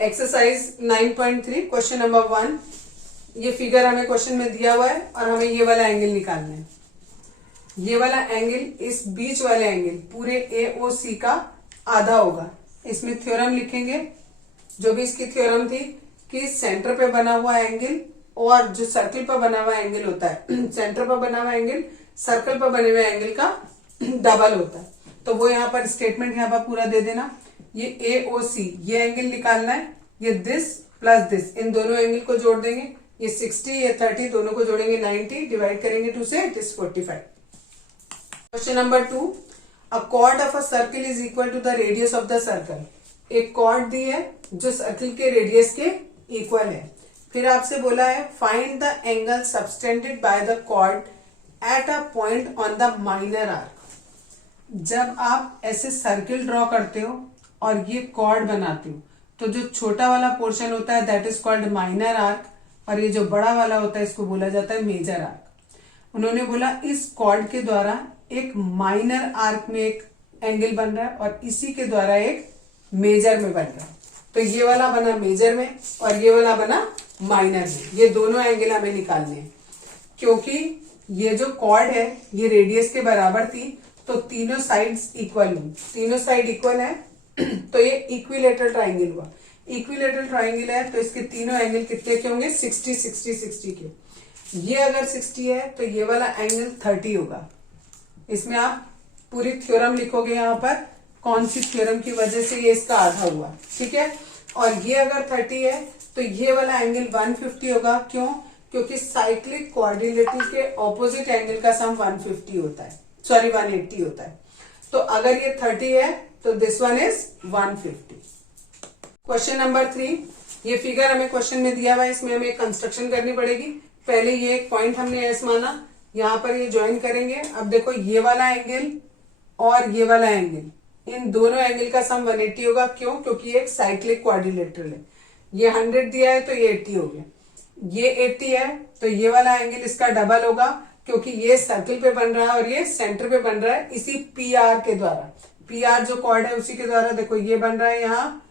Exercise 9.3 question number 1। ये figure हमें question में दिया हुआ है और हमें ये वाला एंगल निकालना है। ये वाला एंगल इस बीच वाले एंगल पूरे AOC का आधा होगा। इसमें थ्योरम लिखेंगे, जो भी इसकी थ्योरम थी कि सेंटर पे बना हुआ एंगल और जो सर्कल पर बना हुआ एंगल होता है सेंटर पर बना हुआ एंगल सर्कल पर बने हुए एंगल का डबल होता है। तो वो यहाँ पर स्टेटमेंट यहाँ पर पूरा दे देना। ये AOC ये एंगल निकालना है, ये दिस प्लस दिस, इन दोनों एंगल को जोड़ देंगे। ये 60 ये 30 दोनों को जोड़ेंगे 90, डिवाइड करेंगे 2 से, it is 45। Question number 2, a chord of a circle is equal to the radius of the circle. एक कॉर्ड दी है जो सर्कल के रेडियस के इक्वल है। फिर आपसे बोला है find the angle subtended by the chord at a point on the minor arc. जब आप ऐसे सर्किल ड्रॉ करते हो और ये कॉर्ड बनाते हो तो जो छोटा वाला पोर्शन होता है that is called minor arc, और ये जो बड़ा वाला होता है इसको बोला जाता है मेजर आर्क। उन्होंने बोला इस कॉर्ड के द्वारा एक माइनर आर्क में एक एंगल बन रहा है और इसी के द्वारा एक मेजर में बन रहा है। तो ये वाला बना मेजर में और ये वाला बना माइनर में। ये दोनों एंगल हमें निकालने हैं। क्योंकि ये जो कॉर्ड है ये रेडियस के बराबर थी तो तीनों साइड्स इक्वल हुई। तीनों साइड इक्वल है तो ये इक्विलेटरल ट्राइंगल हुआ। इक्विलेटरल ट्राइंगल है तो इसके तीनों एंगल कितने के होंगे? 60 60 60 के। ये अगर 60 है तो ये वाला एंगल 30 होगा। इसमें आप पूरी थ्योरम लिखोगे यहाँ पर कौन सी थ्योरम की वजह से ये इसका आधा हुआ, ठीक है। और ये अगर 30 है तो ये वाला एंगल 150 होगा। क्यों? क्योंकि साइक्लिक कोऑर्डिनेटर के ऑपोजिट एंगल का सम 150 होता है, सॉरी 180 होता है। तो अगर ये 30 है तो this one is 150। Question number 3, ये फिगर हमें क्वेश्चन में दिया हुआ है, इसमें हमें कंस्ट्रक्शन करनी पड़ेगी। पहले ये एक पॉइंट हमने एस माना, यहाँ पर ये ज्वाइन करेंगे। अब देखो ये वाला एंगल और ये वाला एंगल, इन दोनों एंगल का सम 180 होगा। क्यों? क्योंकि एक साइक्लिक क्वाड्रिलेटरल है। ये 100 दिया है तो ये 80 हो गया। ये 80 है तो ये वाला एंगल इसका डबल होगा, क्योंकि ये सर्कल पे बन रहा है और ये सेंटर पे बन रहा है इसी PR के द्वारा। PR जो कॉर्ड है उसी के द्वारा। देखो ये बन रहा है यहाँ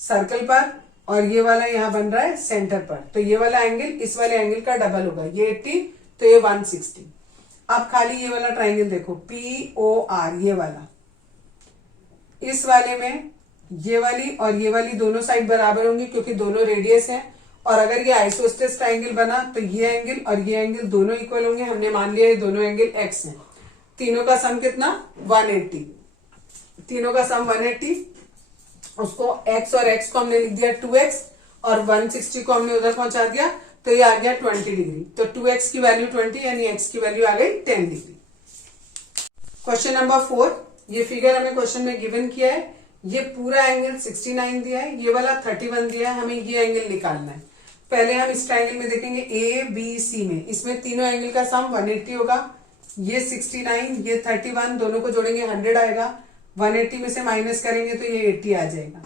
सर्कल पर और ये वाला यहाँ बन रहा है सेंटर पर। तो ये वाला एंगल इस वाले एंगल का डबल होगा। ये 80 तो ये 160। अब खाली ये वाला ट्राइंगल देखो POR, ये वाला, इस वाले में ये वाली और ये वाली दोनों साइड बराबर होंगी क्योंकि दोनों रेडियस है। और अगर ये आइसोस्टेस ट्राइंगल बना तो ये एंगल और ये एंगल दोनों इक्वल होंगे। हमने मान लिया ये दोनों एंगल x है। तीनों का सम कितना? 180। तीनों का सम 180। उसको x और x को हमने लिख दिया 2x और 160 को हमने उधर पहुंचा दिया तो ये आ गया 20 डिग्री। तो 2x की वैल्यू 20 यानी x की वैल्यू आ गई 10 डिग्री। क्वेश्चन नंबर 4, ये फिगर हमें क्वेश्चन में गिवन किया है। ये पूरा एंगल 69 दिया है, ये वाला 31 दिया है। हमें ये एंगल निकालना है। पहले हम इस ट्रायंगल में देखेंगे ABC में, इसमें तीनों एंगल का सम 180 होगा। ये 69 ये 31 दोनों को जोड़ेंगे 100 आएगा। 180 में से माइनस करेंगे तो ये 80 आ जाएगा।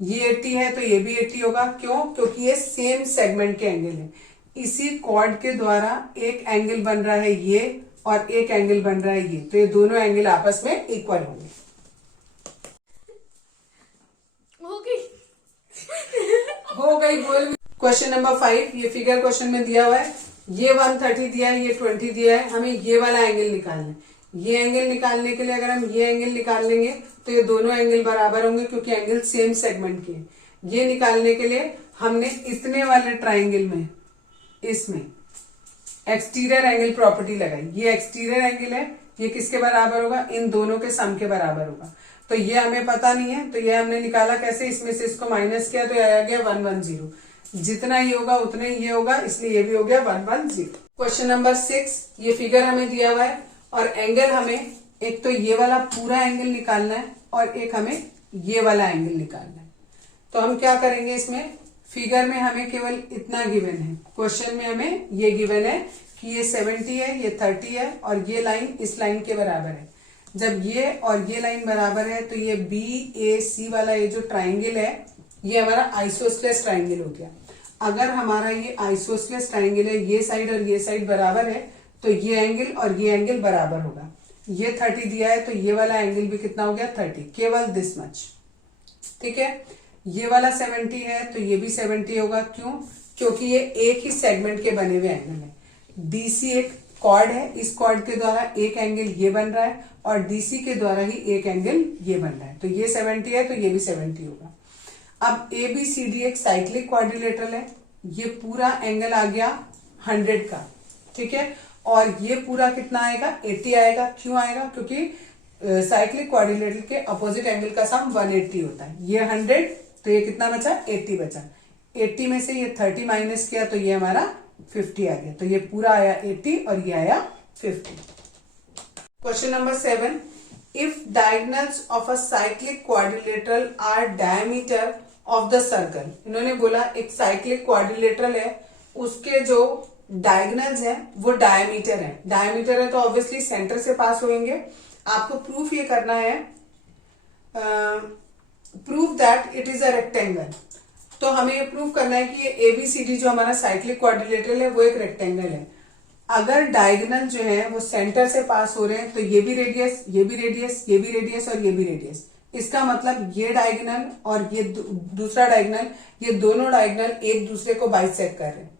ये 80 है तो ये भी 80 होगा। क्यों? क्योंकि ये सेम सेगमेंट के एंगल है। इसी कॉर्ड के द्वारा एक एंगल बन रहा है ये और एक एंगल बन रहा है ये, तो ये दोनों एंगल आपस में इक्वल होंगे। हो गई बोल। क्वेश्चन नंबर 5, ये फिगर क्वेश्चन में दिया हुआ है। ये 130 दिया है, ये 20 दिया है। हमें ये वाला एंगल निकालना है। ये एंगल निकालने के लिए अगर हम ये एंगल निकाल लेंगे तो ये दोनों एंगल बराबर होंगे क्योंकि एंगल सेम सेगमेंट के। ये निकालने के लिए हमने इतने वाले ट्राइंगल में इसमें एक्सटीरियर एंगल प्रॉपर्टी लगाई। ये एक्सटीरियर एंगल है, ये किसके बराबर होगा? इन दोनों के सम के बराबर होगा। तो ये हमें पता नहीं है तो ये हमने निकाला कैसे? इसमें से इसको माइनस किया तो आ गया 110। जितना ये होगा उतना ही ये होगा, इसलिए ये भी हो गया 110। क्वेश्चन नंबर 6, ये फिगर हमें दिया हुआ है और एंगल हमें एक तो ये वाला पूरा एंगल निकालना है और एक हमें ये वाला एंगल निकालना है। तो हम क्या करेंगे? इसमें फिगर में हमें केवल इतना गिवन है, क्वेश्चन में हमें ये गिवन है कि ये 70 है, ये 30 है और ये लाइन इस लाइन के बराबर है। जब ये और ये लाइन बराबर है तो ये BAC वाला ये जो ट्राइंगल है ये हमारा आइसोस्लेस ट्राइंगल हो गया। अगर हमारा ये आइसोस्लेस ट्राइंगल है, ये साइड और ये साइड बराबर है तो ये एंगल और ये एंगल बराबर होगा। ये 30 दिया है तो ये वाला एंगल भी कितना हो गया? 30, केवल दिस मच, ठीक है। ये वाला 70 है तो ये भी 70 होगा। क्यों? क्योंकि ये एक ही सेगमेंट के बने हुए एंगल है। डीसी एक कॉर्ड है, इस कॉर्ड के द्वारा एक एंगल ये बन रहा है और डीसी के द्वारा ही एक एंगल ये बन रहा है, तो ये 70 है तो ये भी 70 होगा। अब ABCD एक साइक्लिक क्वाड्रिलेटरल है, ये पूरा एंगल आ गया 100 का, ठीक है, और ये पूरा कितना आएगा? 80 आएगा। क्यों आएगा? क्योंकि साइक्लिक क्वाड्रिलेटरल के अपोजिट एंगल का सम 180 होता है। ये 100 तो ये कितना बचा? 80 बचा। 80 में से ये 30 माइनस किया तो ये हमारा 50 आ गया, तो ये पूरा आया 80 और ये आया 50। Question number 7, if diagonals of a cyclic quadrilateral are diameter of the circle. इन्होंने बोला एक साइक्लिक क्वाड्रिलेटरल है, उसके जो डायगोनल्स हैं वो डायमीटर है। डायमीटर है तो ऑब्वियसली सेंटर से पास होंगे। आपको प्रूफ ये करना है, prove that it is a rectangle. तो हमें ये प्रूव करना है कि ये ABCD जो हमारा साइक्लिक क्वाड्रिलेटरल है वो एक रेक्टेंगल है। अगर डायगोनल जो है वो सेंटर से पास हो रहे हैं तो ये भी रेडियस, ये भी रेडियस, ये भी रेडियस और ये भी रेडियस। इसका मतलब ये डायगोनल और ये दूसरा डायगोनल, ये दोनों डायगोनल एक दूसरे को बाइसेक्ट कर रहे हैं।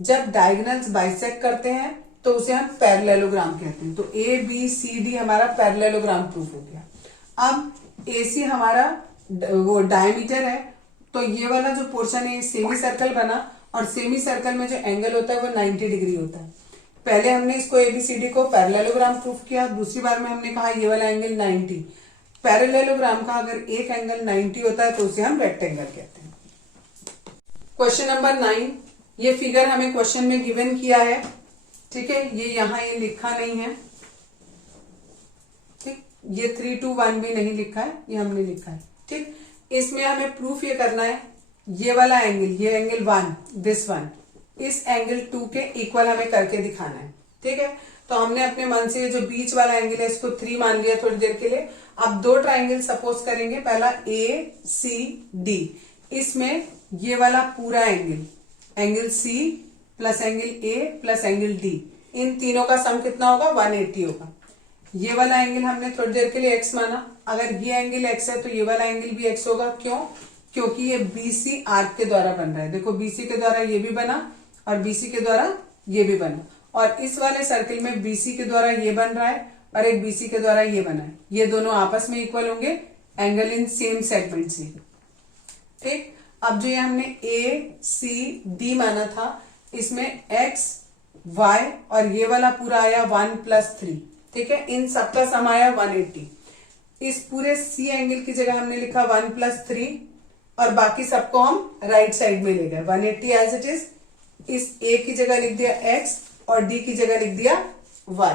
जब डायगोनल्स बाइसेक्ट करते हैं तो उसे हम पैरेललोग्राम कहते हैं। तो ABCD हमारा पैरेललोग्राम प्रूफ हो गया। अब AC हमारा वो डायमीटर है, तो ये वाला जो पोर्शन है सेमी सर्कल बना, और सेमी सर्कल में जो एंगल होता है वो 90 डिग्री होता है। पहले हमने इसको ABCD को पैरेललोग्राम प्रूफ किया, दूसरी बार में हमने कहा ये वाला एंगल 90। पैरेललोग्राम का अगर एक एंगल 90 होता है तो उसे हम रेक्टेंगल कहते हैं। क्वेश्चन नंबर 9, ये फिगर हमें क्वेश्चन में गिवन किया है, ठीक है, ये यहां ये लिखा नहीं है, ठीक, ये 3 2 1 भी नहीं लिखा है, ये हमने लिखा है, ठीक। इसमें हमें प्रूफ ये करना है ये वाला एंगल, ये एंगल 1, दिस वन, इस एंगल 2 के इक्वल हमें करके दिखाना है, ठीक है। तो हमने अपने मन से जो बीच वाला एंगल है इसको 3 मान लिया थोड़ी देर के लिए। अब दो ट्राइंगल सपोज करेंगे, पहला ACD, इसमें ये वाला पूरा angle, angle C plus angle A plus angle D, इन तीनों का सम कितना होगा? 180 होगा। ये वाला एंगल हमने थोड़ी देर के लिए x माना, अगर ये एंगल x है तो ये वाला एंगल भी x होगा। क्यों? क्योंकि ये BC आर्क के द्वारा बन रहा है। देखो BC के द्वारा ये भी बना और BC के द्वारा ये भी बना, और इस वाले सर्कल में BC के द्वारा ये बन रहा है और एक BC के द्वारा ये बना है। ये दोनों आपस में इक्वल होंगे, एंगल इन सेम सेगमेंट से, ठीक। अब जो ये हमने ACD माना था, इसमें x y और ये वाला पूरा आया 1 + 3, ठीक है, इन सबका सम आया 180। इस पूरे C एंगल की जगह हमने लिखा 1 + 3 और बाकी सबको हम राइट साइड में ले गए, 180 एज इट इज। इस A की जगह लिख दिया x और D की जगह लिख दिया y।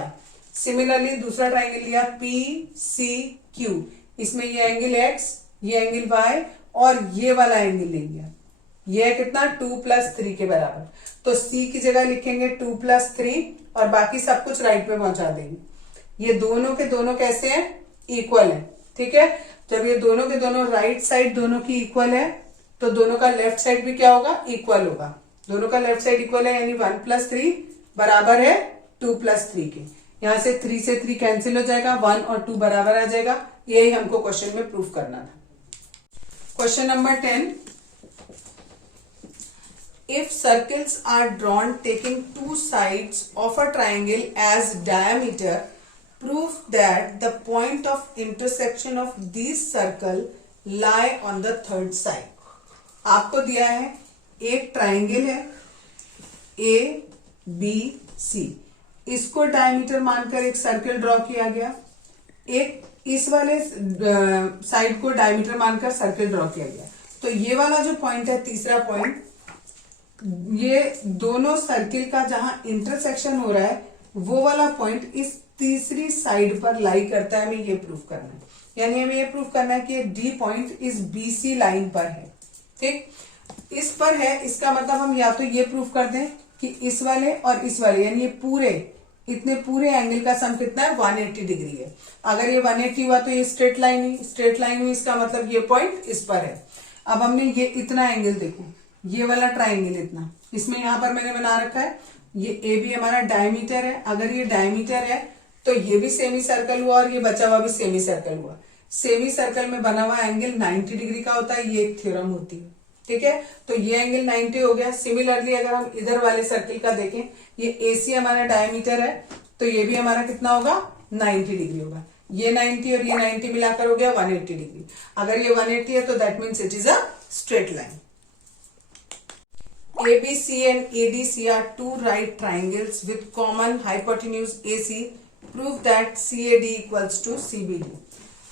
सिमिलरली दूसरा ट्राइंगल लिया PCQ, इसमें ये एंगल x, ये एंगल y और ये वाला एंगल ले लिया, ये है कितना? 2 + 3 के बराबर। तो C की जगह लिखेंगे 2 + 3 और बाकी सब कुछ राइट में पहुंचा देंगे। ये दोनों के दोनों कैसे हैं? इक्वल है, ठीक है। जब ये दोनों के दोनों राइट साइड दोनों की इक्वल है तो दोनों का लेफ्ट साइड भी क्या होगा? इक्वल होगा। दोनों का लेफ्ट साइड इक्वल है, यानी 1 + 3 बराबर है 2 + 3 के। यहां से 3 से 3 कैंसिल हो जाएगा, 1 और 2 बराबर आ जाएगा। यही हमको क्वेश्चन में प्रूफ करना था। Question number 10, if circles are drawn taking two sides of a triangle as diameter, prove that the point of intersection of these circle lie on the third side. आपको दिया है एक ट्राइंगल है ABC, इसको diameter मानकर एक circle draw किया गया, एक इस वाले साइड को डायमीटर मानकर सर्कल ड्रॉ किया गया। तो ये वाला जो पॉइंट है, तीसरा पॉइंट, ये दोनों सर्किल का जहां इंटरसेक्शन हो रहा है वो वाला पॉइंट इस तीसरी साइड पर लाई करता है। हमें ये प्रूफ करना है, यानी हमें ये प्रूफ करना है कि D पॉइंट इस BC लाइन पर है, ठीक, इस पर है। इसका मतलब हम या तो ये प्रूफ कर दें कि इस वाले और इस वाले, यानी ये पूरे, इतने पूरे एंगल का सम कितना है? 180 डिग्री है। अगर ये 180 हुआ तो ये स्ट्रेट लाइन हुई, स्ट्रेट लाइन हुई, इसका मतलब ये पॉइंट इस पर है। अब हमने ये इतना एंगल देखो, ये वाला ट्राइंगल इतना, इसमें यहां पर मैंने बना रखा है, ये AB हमारा डायमीटर है। अगर ये डायमीटर है तो ये भी सेमी सर्कल हुआ और ये बचा हुआ भी सेमी सर्कल हुआ। सेमी सर्कल में बना हुआ एंगल 90 डिग्री का होता है, ये एक थ्योरम होती है। ठीक है, तो ये एंगल 90 हो गया। सिमिलरली अगर हम इधर वाले सर्किल का देखें, ये AC हमारा डायमीटर है, तो ये भी हमारा कितना होगा 90 डिग्री होगा। ये 90 और ये 90 मिलाकर हो गया 180 डिग्री। अगर ये 180 है तो that means it is a straight line. ABC and ADC are two right triangles with common hypotenuse AC. Prove that CAD equals to CBD.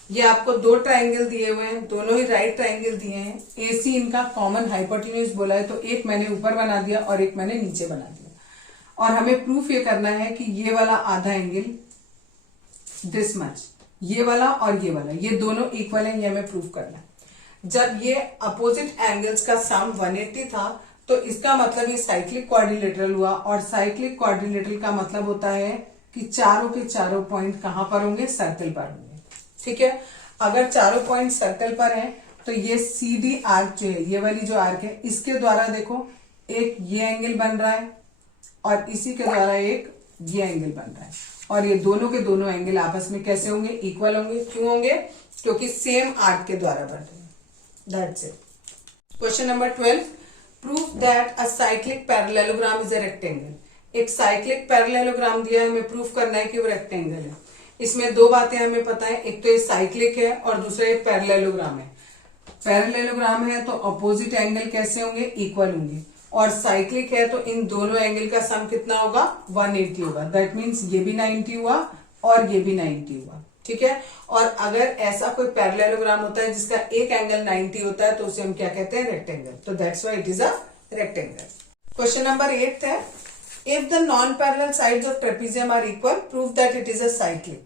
ये आपको दो ट्राइंगल दिए हुए हैं, दोनों ही राइट ट्राइंगल दिए हैं। AC इनका कॉमन हाइपोटेन्यूज बोला है, तो एक मैंने ऊपर बना दिया और एक मैंने नीचे बना दिया। और हमें प्रूफ ये करना है कि ये वाला आधा एंगल दिस मच, ये वाला और ये वाला, ये दोनों इक्वल है, ये हमें प्रूफ करना है। जब ये अपोजिट एंगल्स का सम 180 था, तो इसका मतलब ये साइक्लिक क्वाड्रिलेटरल हुआ, और साइक्लिक क्वाड्रिलेटरल का मतलब होता है कि चारों के चारों पॉइंट कहां पर होंगे, सर्कल पर होंगे। ठीक है, अगर चारों पॉइंट सर्कल पर हैं, तो ये CD आर्क जो है, ये वाली जो आर्क है, इसके द्वारा देखो एक ये एंगल बन रहा है और इसी के द्वारा एक ये एंगल बन रहा है, और ये दोनों के दोनों एंगल आपस में कैसे होंगे, इक्वल होंगे। क्यों होंगे, क्योंकि सेम आर्क के द्वारा बन रहे हैं। That's it. Question number 12, proof that a cyclic parallelogram is a rectangle. एक साइक्लिक पैरेललोग्राम दिया है, हमें प्रूफ करना है कि वो रेक्टेंगल है। इसमें दो बातें हमें पता है, एक तो ये साइक्लिक है और दूसरा ये पैरेललोग्राम है। पैरेललोग्राम है तो अपोजिट एंगल कैसे होंगे, इक्वल होंगे, और साइक्लिक है तो इन दोनों एंगल का सम कितना होगा, 180 होगा। दैट मीन्स ये भी 90 हुआ और ये भी 90 हुआ। ठीक है, और अगर ऐसा कोई पैरेललोग्राम होता है जिसका एक एंगल 90 होता है, तो उसे हम क्या कहते हैं, रेक्टेंगल। तो that's why it is a rectangle. Question number 8 है, if the non parallel sides of trapezium are equal, prove that it is a cyclic.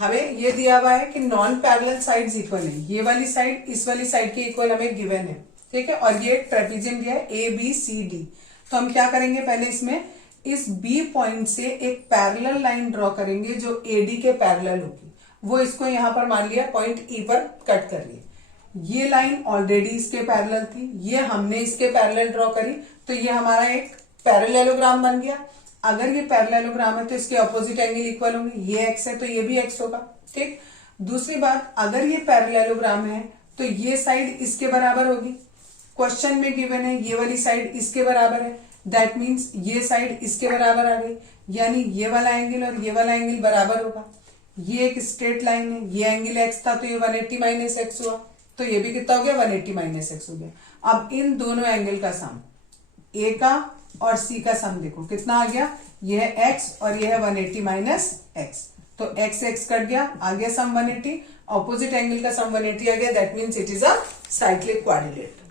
हमें ये दिया हुआ है कि नॉन पैरेलल साइड्स इक्वल है, ये वाली साइड इस वाली साइड के इक्वल हमें गिवन है। ठीक है, और ये ट्रेपेजियम दिया है ABCD। तो हम क्या करेंगे, पहले इसमें इस B पॉइंट से एक पैरेलल लाइन ड्रॉ करेंगे जो AD के पैरेलल होगी। वो इसको यहां पर मान लिया पॉइंट E पर कट कर लिया। ये लाइन ऑलरेडी इसके पैरेलल थी, ये हमने इसके पैरेलल ड्रॉ करी, तो ये हमारा एक पैरेललोग्राम बन गया। अगर ये पैरेललोग्राम है तो इसके ऑपोजिट एंगल इक्वल होंगे, ये x है तो ये भी x होगा। ठीक, दूसरी बात, अगर ये पैरेललोग्राम है तो ये साइड इसके बराबर होगी। क्वेश्चन में गिवन है ये वाली साइड इसके बराबर है, दैट मीन्स ये साइड इसके बराबर आ गई, यानी ये वाला एंगल और ये वाला एंगल बराबर होगा। ये एक स्ट्रेट लाइन है, ये एंगल x था तो ये 180 माइनस x हुआ, तो ये भी कितना हो गया, 180 माइनस x हो गया। अब इन दोनों एंगल का सम, A का और C का सम देखो कितना आ गया, ये है x और ये है 180 माइनस x, तो x कट गया, आ गया सम 180, ऑपोजिट एंगल का सम 180 आ गया। That means it is a cyclic quadrilateral.